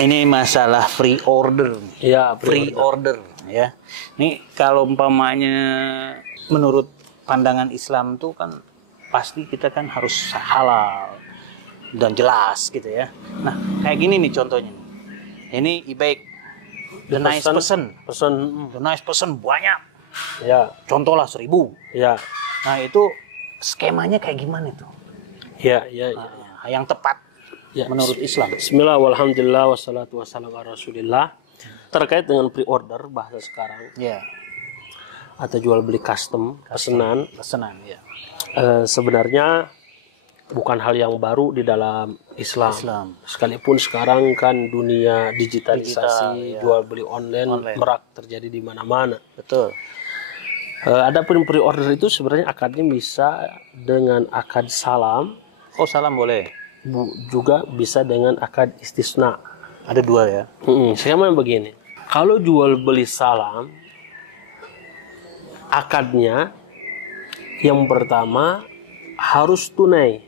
Ini masalah free order. Ya, free order ya. Ini kalau umpamanya menurut pandangan Islam tuh kan pasti kita kan harus halal dan jelas gitu ya. Nah, kayak gini nih contohnya nih. Ini e-bike the nice person. The nice person banyak. Ya. Contoh lah 1000. Ya. Nah, itu skemanya kayak gimana tuh? Ya. Nah, yang tepat. Ya, menurut Islam. Bismillah, walhamdulillah, wassalatu wassalamu ala rasulillah. Terkait dengan pre-order bahasa sekarang, ya, atau jual beli custom, pesanan, ya. Sebenarnya bukan hal yang baru di dalam Islam. Sekalipun sekarang kan dunia digitalisasi, ya. Jual beli online merak terjadi di mana-mana. Betul. Adapun pre-order itu sebenarnya akadnya bisa dengan akad salam. Oh, salam boleh. Juga bisa dengan akad istisna. Ada 2 ya. Sama begini. Kalau jual beli salam, akadnya yang pertama harus tunai.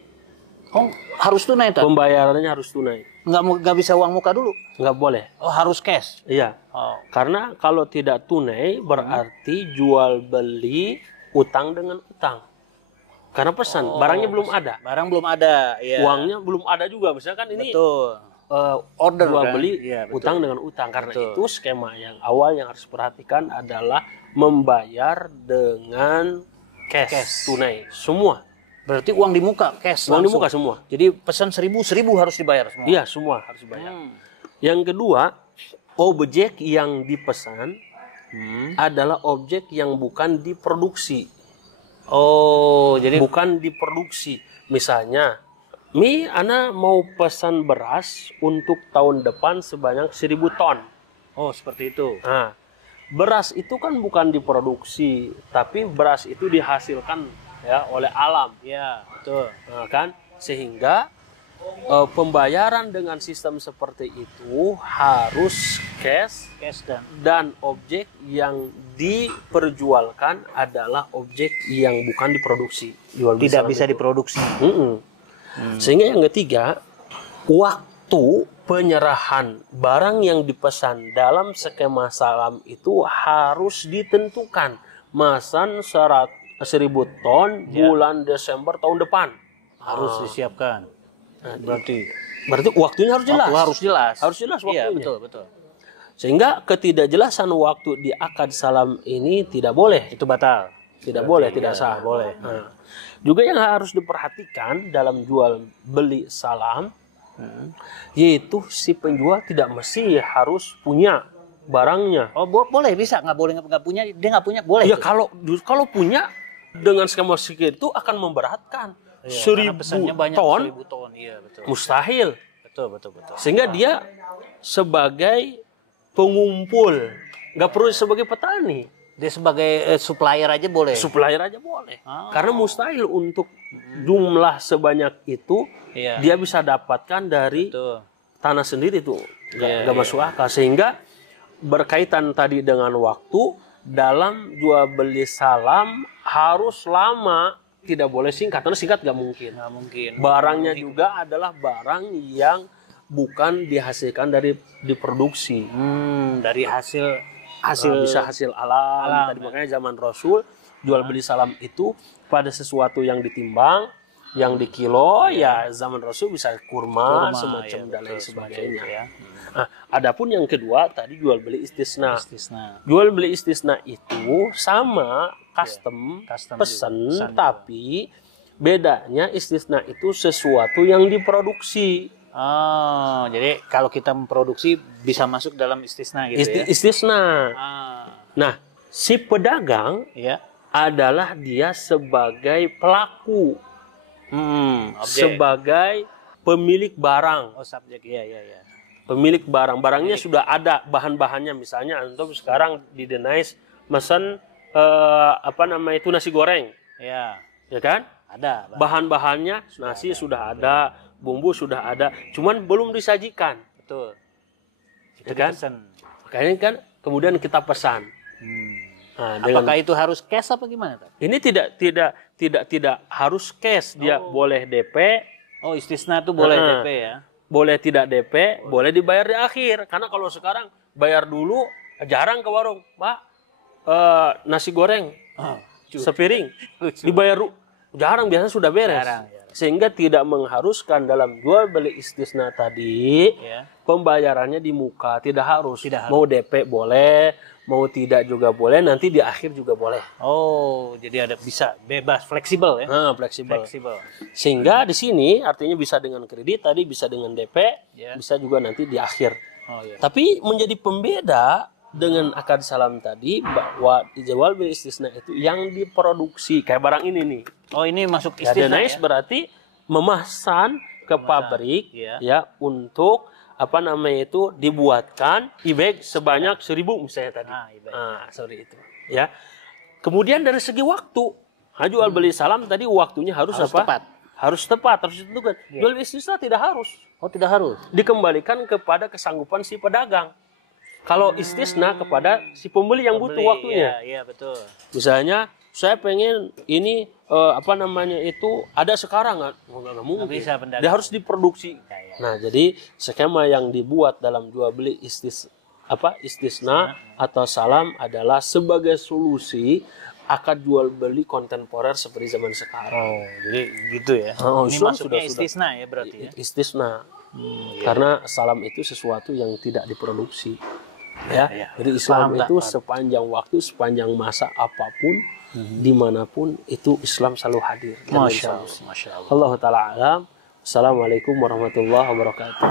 Oh, harus tunai tak? Pembayarannya harus tunai. Nggak bisa uang muka dulu? Nggak boleh. Oh, harus cash? Iya. Oh. Karena kalau tidak tunai berarti jual beli utang dengan utang. Karena pesan, barangnya belum ada. Barang belum ada, ya. Uangnya belum ada juga. Misalnya kan ini order jual kan? beli Ya, utang dengan utang. Karena itu skema yang awal yang harus perhatikan adalah membayar dengan cash. Tunai. Semua. Berarti uang di muka, cash uang langsung. Di muka semua. Jadi pesan 1000 harus dibayar semua? Iya, semua harus dibayar. Yang kedua, objek yang dipesan adalah objek yang bukan diproduksi. Oh, jadi bukan diproduksi. Misalnya, ana mau pesan beras untuk tahun depan sebanyak 1000 ton. Oh, seperti itu. Nah, beras itu kan bukan diproduksi, tapi beras itu dihasilkan ya oleh alam. Ya, betul. Nah, kan, sehingga pembayaran dengan sistem seperti itu harus cash dan objek yang diperjualkan adalah objek yang bukan diproduksi. Tidak bisa diproduksi. Sehingga yang ketiga, waktu penyerahan barang yang dipesan dalam skema salam itu harus ditentukan. Masan 1000 ton bulan Desember tahun depan. Harus disiapkan. Nah, berarti waktunya harus jelas. Harus jelas waktunya. Iya, betul. Sehingga ketidakjelasan waktu di akad salam ini tidak boleh. Itu batal. Tidak boleh, tidak sah. Boleh. Nah, juga yang harus diperhatikan dalam jual beli salam, yaitu si penjual tidak mesti harus punya barangnya. Oh, boleh, bisa. Nggak punya, dia nggak punya, boleh. Ya, kalau punya dengan skema segitu akan memberatkan. 1000 ton, iya, betul. Mustahil. Betul. Sehingga dia sebagai pengumpul, nggak perlu sebagai petani. Dia sebagai supplier aja boleh. Karena mustahil untuk jumlah sebanyak itu dia bisa dapatkan dari tanah sendiri tuh. Nggak masuk akal. Sehingga berkaitan tadi dengan waktu, dalam jual beli salam harus lama. Tidak boleh singkat, karena singkat nggak mungkin. Barangnya juga adalah barang yang bukan dihasilkan dari diproduksi. Dari hasil bisa hasil alam. Tadi makanya zaman Rasul jual beli salam itu pada sesuatu yang ditimbang, yang dikilo, ya zaman Rasul bisa kurma semacam dan lain sebagainya. Ya. Nah, adapun yang kedua tadi jual beli istisna. Jual beli istisna itu sama custom pesan, tapi bedanya istisna itu sesuatu yang diproduksi. Oh, jadi kalau kita memproduksi bisa masuk dalam istisna gitu ya? Istisna. Nah, si pedagang adalah dia sebagai pelaku, sebagai pemilik barang. Oh, subjek, ya. Pemilik barangnya sudah ada bahan-bahannya. Misalnya antum sekarang di The Nice mesen itu nasi goreng, ya kan? Ada bahan-bahannya, nasi sudah ada, bumbu sudah ada, cuman belum disajikan. Betul. gitu kan? Makanya kan kemudian kita pesan. Nah, apakah itu harus cash apa gimana? Ini tidak harus cash, dia boleh DP. Oh, istisna itu boleh DP ya? Boleh tidak DP, boleh dibayar di akhir. Karena kalau sekarang bayar dulu, jarang ke warung, Pak, nasi goreng sepiring dibayar jarang, biasanya sudah beres. Jarang. Sehingga tidak mengharuskan dalam jual beli istisna tadi pembayarannya di muka, tidak harus. Mau DP boleh, mau tidak juga boleh, nanti di akhir juga boleh. Oh, jadi ada bisa bebas, fleksibel ya? Fleksibel. Sehingga di sini artinya bisa dengan kredit tadi, bisa dengan DP, bisa juga nanti di akhir. Tapi menjadi pembeda dengan akad salam tadi bahwa di jual beli istisna itu yang diproduksi kayak barang ini nih. Oh, ini masuk istisna ya? Berarti memesan ke pabrik ya untuk dibuatkan e-bag sebanyak 1.000 misalnya tadi. Sorry itu. Ya. Kemudian dari segi waktu, jual beli salam tadi waktunya harus tepat. Harus ditentukan. Jual beli istisna tidak harus. Oh, tidak harus. Dikembalikan kepada kesanggupan si pedagang. Kalau istisna kepada si pembeli yang butuh waktunya. Iya, betul. Misalnya saya pengen ini ada sekarang nggak mungkin. Bisa, dia harus diproduksi. Nah, jadi skema yang dibuat dalam jual beli istisna atau salam adalah sebagai solusi akad jual beli kontemporer seperti zaman sekarang. Oh, jadi gitu ya. Ini masuknya istisna ya berarti ya. Istisna. Karena salam itu sesuatu yang tidak diproduksi. Jadi Islam itu sepanjang waktu, sepanjang masa apapun, dimanapun itu Islam selalu hadir. Masya Allah. Allah Ta'ala alam. Assalamualaikum warahmatullahi wabarakatuh.